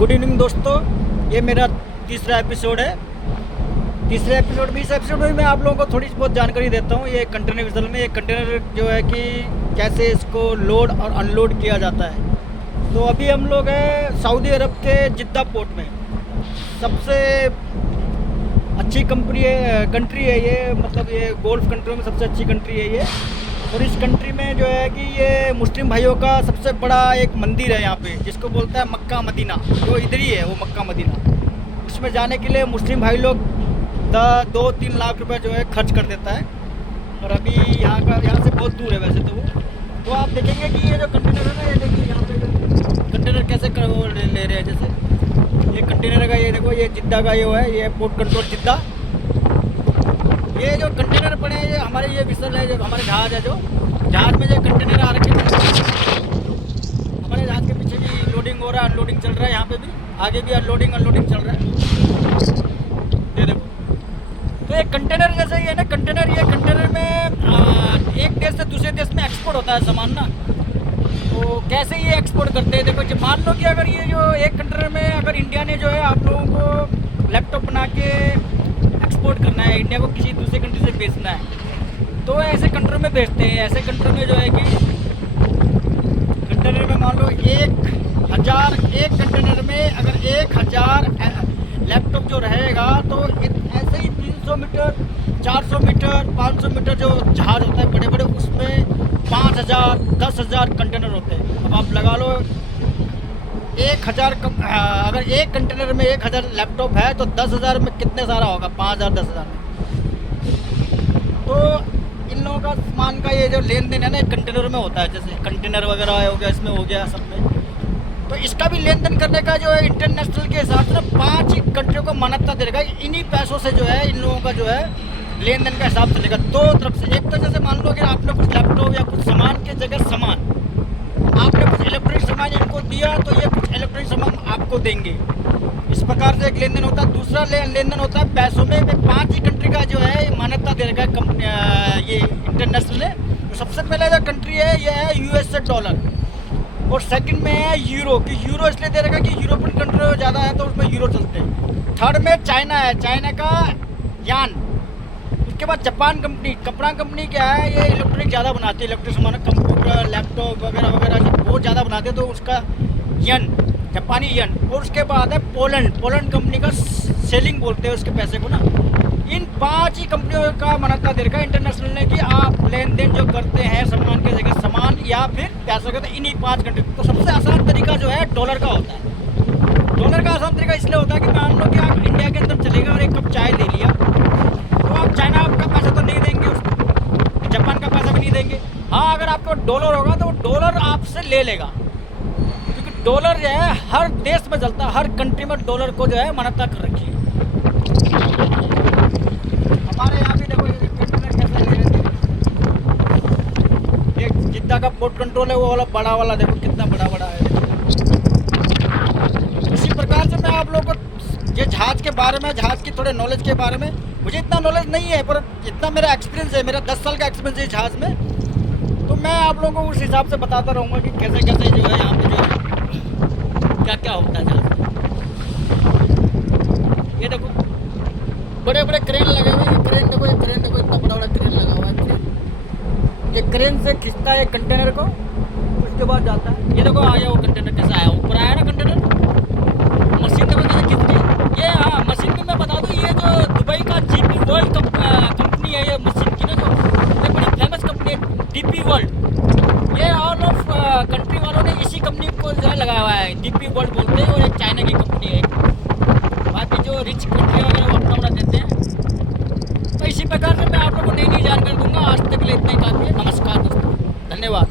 Good evening दोस्तों, ये मेरा तीसरा एपिसोड है। तीसरे एपिसोड में, इस एपिसोड में मैं आप लोगों को थोड़ी बहुत जानकारी देता हूँ। ये कंटेनर विजल में, ये कंटेनर जो है कि कैसे इसको लोड और अनलोड किया जाता है। तो अभी हम लोग हैं सऊदी अरब के जिद्दा पोर्ट में। सबसे अच्छी कंट्री है ये, मतलब ये गोल्फ कंट्रियों में सबसे अच्छी कंट्री है ये। और इस कंट्री में जो है कि ये मुस्लिम भाइयों का सबसे बड़ा एक मंदिर है यहाँ पे, जिसको बोलता है मक्का मदीना। जो इधर ही है वो मक्का मदीना। उसमें जाने के लिए मुस्लिम भाई लोग 2-3 लाख रुपए जो है खर्च कर देता है। और अभी यहाँ से बहुत दूर है वैसे तो आप देखेंगे कि ये जो कंटेनर है ना, ये देखिए यहाँ पे कंटेनर कैसे ले रहे हैं। जैसे ये कंटेनर का, ये देखो, ये जिद्दा का ये है, ये पोर्ट कंट्रोल जिद्दा। ये जो कंटेनर पड़े हैं, ये हमारे ये विसल है, जो हमारे जहाज़ है, जो जहाज़ में जो कंटेनर आ रखे हैं। हमारे जहाज़ के पीछे भी लोडिंग हो रहा है, अनलोडिंग चल रहा है। यहाँ पे भी आगे भी अनलोडिंग चल रहा है। ये देखो, तो ये कंटेनर जैसे ये ना ये कंटेनर में एक देश से दूसरे देश में एक्सपोर्ट होता है सामान ना। तो कैसे ये एक्सपोर्ट करते हैं, देखो मान लो कि अगर ये जो एक कंटेनर में अगर इंडिया ने जो है आप लोगों को लैपटॉप बना के एक्सपोर्ट करना है, इंडिया को किसी दूसरे कंट्री से बेचना है, तो ऐसे कंटेनर में बेचते हैं। ऐसे कंटेनर में जो है कि कंटेनर में मान लो 1000, एक कंटेनर में अगर 1000 लैपटॉप जो रहेगा, तो ऐसे ही 300 मीटर, 400 मीटर, 500 मीटर जो जहाज़ होता है बड़े बड़े, उसमें 5000, 10,000 कंटेनर होते हैं। अब आप लगा लो 1000 अगर एक कंटेनर में 1000 लैपटॉप है, तो 10,000 में कितने सारा होगा? 5000, 10,000 में। तो इन लोगों का सामान का ये जो लेन देन है ना, कंटेनर में होता है। जैसे कंटेनर वगैरह हो गया, इसमें हो गया, सब में। तो इसका भी लेन देन करने का जो है इंटरनेशनल के हिसाब से ना 5 ही कंट्रियों को मान्यता देगा। इन्हीं पैसों से जो है इन लोगों का जो है लेन देन का हिसाब चलेगा। दो तरफ से, एक तो जैसे मान लो कि आपने कुछ लैपटॉप या कुछ सामान की जगह सामान, आपने कुछ इलेक्ट्रॉनिक सामान इनको दिया, तो ये कुछ इलेक्ट्रॉनिक सामान आपको देंगे। इस प्रकार से एक लेन देन होता है। दूसरा लेन देन होता है पैसों में। 5 ही कंट्री का जो है मान्यता देगा ये इंटरनेशनल है। तो सबसे पहले जो कंट्री है ये है यूएस डॉलर, और सेकंड में है यूरो। कि यूरो इसलिए दे रखा कि यूरोपियन कंट्री ज़्यादा है तो उसमें यूरो चलते हैं। थर्ड में चाइना है, चाइना का यान। उसके बाद जापान कंपनी। कपड़ा कंपनी क्या है, ये इलेक्ट्रॉनिक ज़्यादा बनाती है, इलेक्ट्रिक सामान, कंप्यूटर, लैपटॉप वगैरह वगैरह सब बहुत ज़्यादा बनाते हैं, तो उसका यन, जापानी यन। और उसके बाद है पोलैंड कंपनी का सेलिंग बोलते हैं उसके पैसे को ना। इन 5 ही कंपनियों का मान्यता दे रखा है इंटरनेशनल ने कि आप लेन देन जो करते हैं सामान की जगह सामान या फिर पैसों का, तो इन्हीं 5 कंट्री। तो सबसे आसान तरीका जो है डॉलर का होता है। डॉलर का आसान तरीका इसलिए होता है कि मान लो कि आप इंडिया के अंदर चलेगा और एक कप चाय ले लिया, तो आप चाइना का पैसा तो नहीं देंगे उसको, जापान का पैसा भी नहीं देंगे। हाँ, अगर आपको डॉलर होगा तो डॉलर आपसे ले लेगा, क्योंकि डॉलर जो है हर देश में चलता है। हर कंट्री में डॉलर को जो है मान्यता कर रखी है। हमारे यहाँ भी देखो ये कंटेनर कैसा ले रहे थे। एक जिद्दा का पोर्ट कंट्रोल है, वो वाला बड़ा वाला देखो कितना बड़ा है। इसी प्रकार से मैं आप लोगों को ये जहाज़ के बारे में, जहाज़ की थोड़े नॉलेज के बारे में, मुझे इतना नॉलेज नहीं है, पर जितना मेरा एक्सपीरियंस है, मेरा 10 साल का एक्सपीरियंस है जहाज़ में, तो मैं आप लोगों को उस हिसाब से बताता रहूँगा कि कैसे कैसे जो है यहाँ पे जो है क्या क्या होता है जहाज़ में। ये देखो बड़े बड़े क्रेन लगे हुए हैं। क्रेन देखो, ये क्रेन देखो, इतना बड़ा क्रेन लगा हुआ है। क्रेन, ये क्रेन से खींचता है कंटेनर को, उसके बाद जाता है। ये देखो आया वो कंटेनर, कैसा आया, ऊपर आया ना कंटेनर। मशीन देखो कैसे खींचती है ये। हाँ, मशीन में मैं बता दूँ, ये जो दुबई का जीपी वर्ल्ड कंपनी है, ये मशीन की ना, जो ये बड़ी फेमस कंपनी है डीपी वर्ल्ड। ये ऑल ऑफ कंट्री वालों ने इसी कंपनी को जो है लगाया हुआ है, डीपी वर्ल्ड बोलते हैं। और एक चाइना की कंपनी है, बाकी जो रिच कंट्री वगैरह वो अपना देते हैं। तो इसी प्रकार से मैं आप लोगों को नई जानकारी दूंगा। आज तक के लिए इतना ही काफ़ी है। नमस्कार दोस्तों, धन्यवाद।